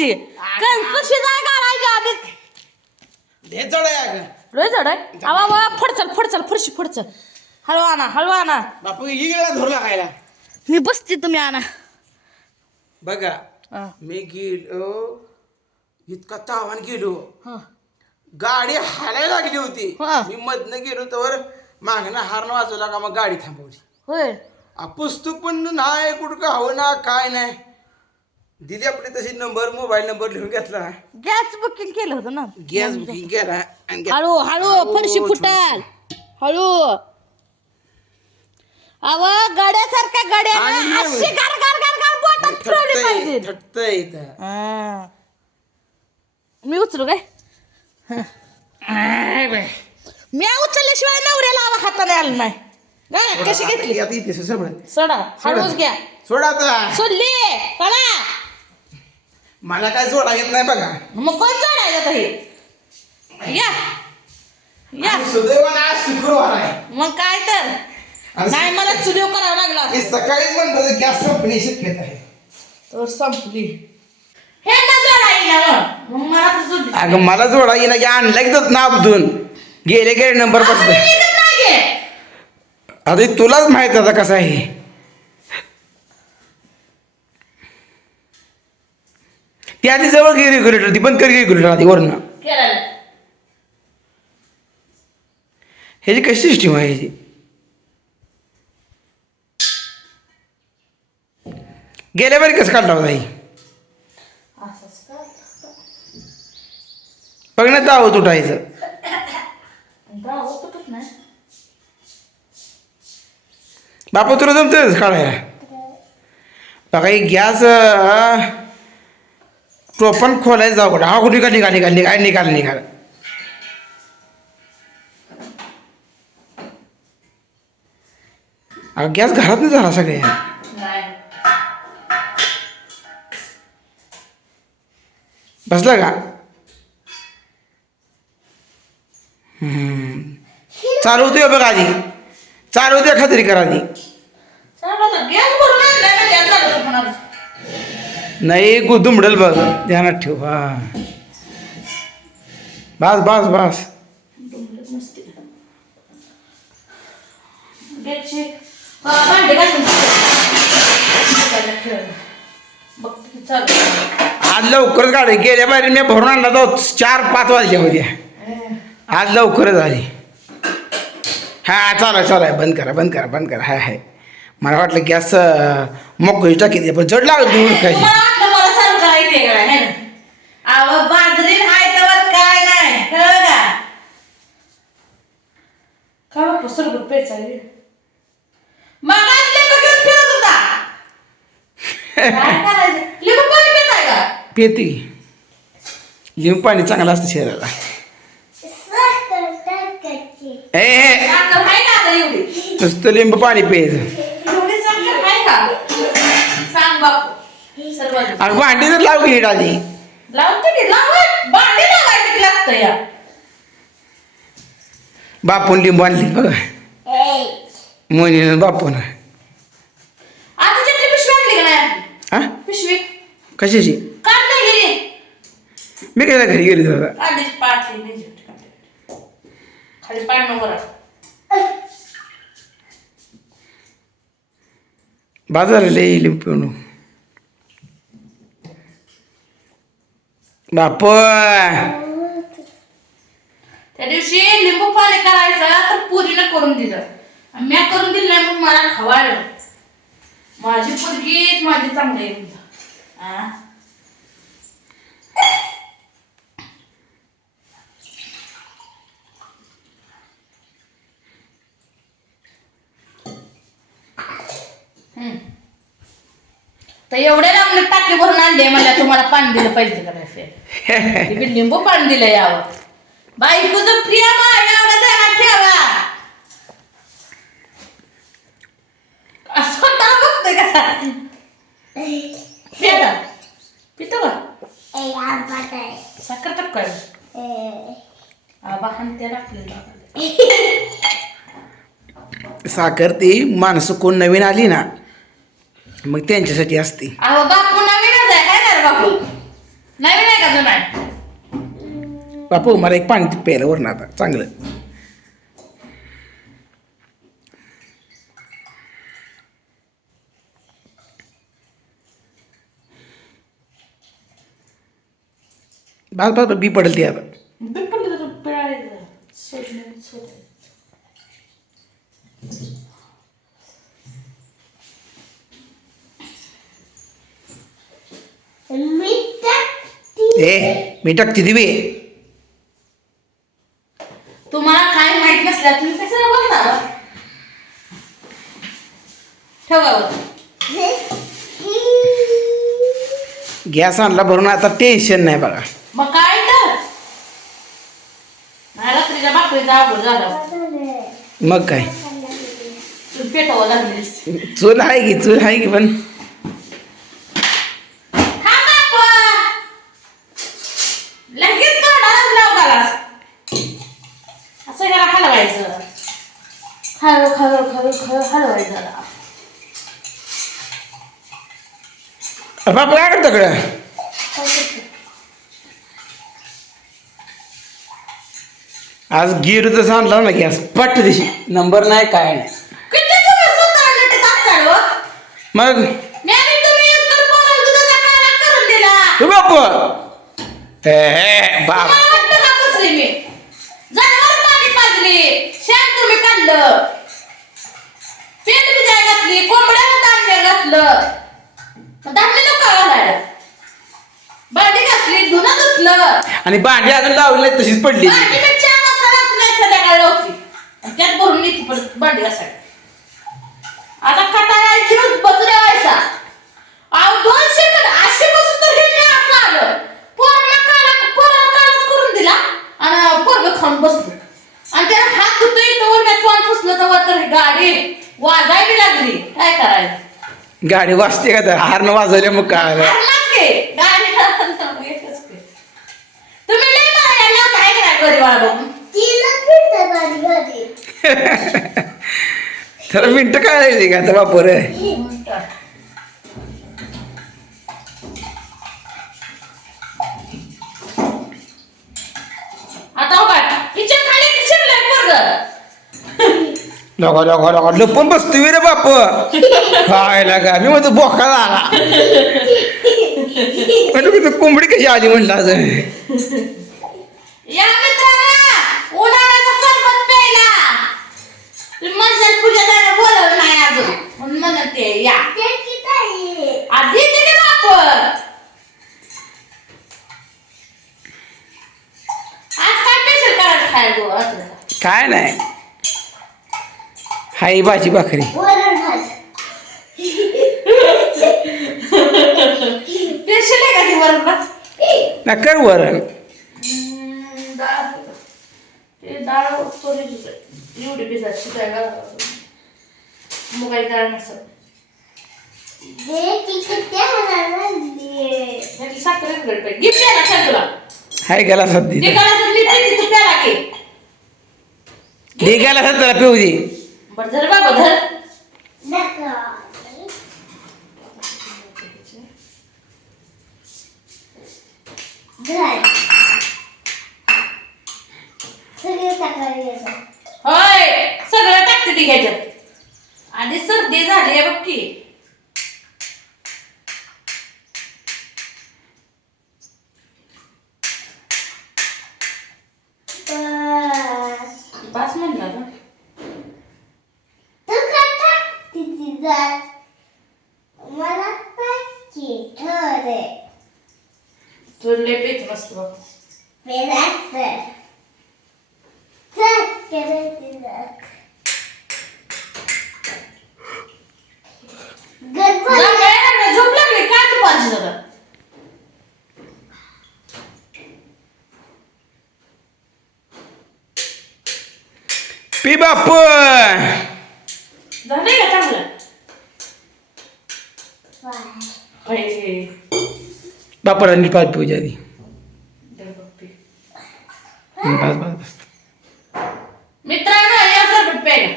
फरशी कणस शिजाय घालायच्या आधीच हे जड आहे अगं. लय जड आहे आवा फडचल फरशी फडचल हळू आणा बापू ही गेला धरू लागायला. मी बसते तुम्ही आणा बघा हा. मी गेलो इतका तावान गेलो हा. गाडी हालायला लागली होती. हा. मी मधनं गेलो तर मागणं हारण वाजवला का मग गाडी थांबवली. होय पुस्तक पण नाही कुठं का हवं ना काय नाही. दिली आपली तशी नंबर मोबाईल नंबर लिहून घेतला. गॅस बुकिंग केलं होतं ना गॅस बुकिंग केला आणि हळू फरशी फुटाल हळू अव गाड्यासारख्या गाड्या आणि अशी गार बोटात ठेवली पाहिजे थटतंय इथं. हा. मी उचलू काय मी उचलल्याशिवाय नवऱ्याला आवा हाताने आलं नाही काय कशी घेतली आता इथे सगळं सोडा हळूच घ्या सोडा आता. सोडली चला मला काय जोडा येत नाही बघा. मग कोण सोडायचं आता हे या आणि सुदैवाने आज शुक्रवार आहे. मग काय तर आणि नाही मला चुलीव करावं लागला मी सकाळीच म्हणतो गॅस संपण्याची शक्यता आहे. तर संपली हे ना जोडायला मग मला तर जोडली अगं मला जोडा येईना की आणला की ना अब्दून गेले नंबर असं बसले. मी निघत नाहीये. आता हे तुलाच माहित आता कसं आहे. ती आधी जवळ घे रेग्युलेटर ती बंद कर रेग्युलेटर आधी वरनं. केलेलं. ह्याची कशी सिस्टीम आहे ह्याची. गेल्या बरी कसं काढला होता ही असंच का? बघ ना दावत उठायचं. गावात तुटत नाही बापा तुला जमतंच काढायला. बघा ही गॅस टोपण खोलायचं जाऊ कुठं हा कुठे निघाल. गॅस घरात नाही झाला सगळ्या. नाही बसला का चालू होतोय बघ आधी चालू होते खात्री करा आधी. गॅस भरून आणलाय ना गॅस चालू होतो म्हणा. नाही दुमडल बघ ध्यानात ठेव. हा बस गॅसची भांडे घासून बघ किती चालू आज लवकरच गाडी गेल्या बाहेर मी भरून आणला तो 4-5 वाजल्या होत्या. आज लवकरच आली. हा चालू आहे बंद करा हाय मला वाटलं गॅस मोकळी टाकी दे पण जड लागत काय. मला वाटलं मला चालू करायचं आहे ना अहो बाजरी हाय तर काय नाही कळलं का बापू सरबत प्यायचा आहे मग आणले का घेऊन फिरत होता काय करायचं लिंबू पाणी पिताय का पेती लिंबू पाणी चांगलं असतं शरीराला. ए साखर आहे का आता एवढी नुसतं लिंबू पाणी प्यायचं. एवढी साखर आहे का सांग बापू सरबत आणि भांडी तर लाव की आधी. लावते की लावत भांडी लावायचं की लागतं या बापून लिंबू आणली बघा मोनीनं बापून. आता चटणी पिशवी आणली का नाही आपली? हा पिशवी कशाची काढ नाही गेली मी काय घरी गेली दादा. आधीच पाटली नाही खाली पाय नको बाजार लई लिंबू पिऊन बाप. त्या दिवशी लिंबू पाणी करायचं तर पुरीला करून दिलं मी करून दिलं नाही मग मला खवायला माझी पुरगीच माझी चांगली आहे आ? तर एवढे लांब टाकी भरून आणले मला तुम्हाला पाणी दिलं पाहिजे का नाही लिंबू पाणी दिलं यावं बायकोचं प्रियम एवढं ध्यानात ठेवा स्वतः बघतोय कसा पितो का साखर टाक काय आबा त्याला साखर ती माणसं कोण नवीन आली ना मग त्यांच्यासाठी असते. अहो बापू नवीनच आहे काय ना बापू नवीन आहे का जुना आहे? बापू मला एक पाणी प्यायला वरण आता चांगलं. बस बस बी पडेल ती आता. बिलकुल तर पिळायचं सोड. मी टाकते दिवे. तुम्हाला काय माहित नसल्या तुम्ही कशाला बोलता? ठेवा. गॅस आणला भरून आता टेन्शन नाही बघा. मग काय तर नाही रात्रीच्या भाकरीचा अवघड झालं. मग काय तुम्ही पेटवा लागली. चूल आहे की पण लगेच तोंडालाच लावतालास. असं ह्याला हलवायचं. खरं हलवायचं. बापू काय करतो तिकडं? आज गिर तसं आणला ना गॅस पट दिशी नंबर नाही काय नाही. किती तुम्ही स्वतः नटत असाल हो? मग मी आणि तुम्ही एकतर पोराला दुधाचा काढा करून दिला. तू बापू बाप तुम्हाला वाटतं का कसली मी? जनावर पाणी पाजली, शेण तुम्ही काढलं, पेंड भिजायला घातली, कोंबड्याला धान्य घातलं, धान्य नको घालायला, भांडी घातली, धुणं धुतलं, आणि भांडी अजून लावली नाही तशीच पडली. भांडी मी 4 वाजता घातली, संध्याकाळी लावती आणि त्यात भरून नीती परत भांडी घासायला. आता कटाळायची बसल्या व्हायचा. अहो 2 सेकंद अशी बसून तर हे नाही असं आलं. पोराला काळच करून दिला आणि पोरगं खाऊन बसलं आणि त्याला हात धुतोय तोवर काय तोंड पुसलं तर गाडी वाजायला लागली. काय करायचं? गाडी वाजते का तर हारनं वाजवल्या मग काय आलं? हारलाच की. गाडी एकच की. तुम्ही लय मारायला लावता आहे का नाही गरीबाला बघून? तर मिनटं काय का तर बापू रे. आता हो काय किचन खाली शिरलंय पोरगं. लोका लपून बसतोय रे बाप. खायला का मी म्हणतो बोका झाला. म्हणतो की कोंबडी कशी आली म्हणलं आज. या मित्रांना उन्हाळ्याचा सरबत प्यायला. तुम्ही माणसाला पूजा करायला बोलवलं नाही अजून म्हणून म्हणते या. आधी तिने बाप आज काय स्पेशल करायचं खायला असलं? काय नाही हाय भाजी भाकरी. स्पेशल आहे का ती वरण भात? ना कर वरण. डाळ चोरीचीच आहे. एवढी पिसाची शिजायला मुगाची डाळ नसत. ह्याची साखर एक गडबड. गिफ्ट द्यायला सांग तुला. हाय गेला सध्या ते करायचं मी प्रीती तू प्याला की. दे गेला सध्याला पिऊ दे. बरं धर बाबा धर. होय सगळं टाकते ती ह्याच्यात. आधी सर्दी झाली आहे बघ की. बस म्हणला ना. तुला लय पेच मस्त बघ. झोप लागली काय तू पाहिजे जरा. पी बाप. झालंय का चांगलं? होय. बापाला नीट पाच पिऊ आधी. धर बघ पी. बस बस बस. मित्रांनो या सरबत प्यायला.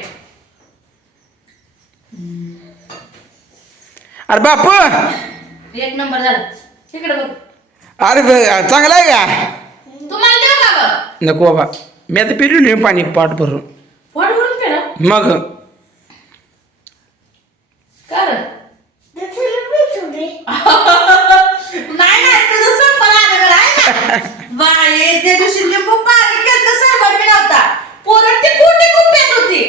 अरे बाप एक नंबर झाला. इकडे बघ. अरे चांगला आहे का? तुम्हाला देऊ का गं? नको बाबा, मी आता पिरवली पाणी पाट भरून. पोट भरून पिलं? मग कारण नाही नाही तुझं संपलं आलं बरं आहे ना. बाई त्या दिवशी लिंबू पाणी केलं तर सरबत बी नव्हता. पोरं ती कुठे खूप पेत होती.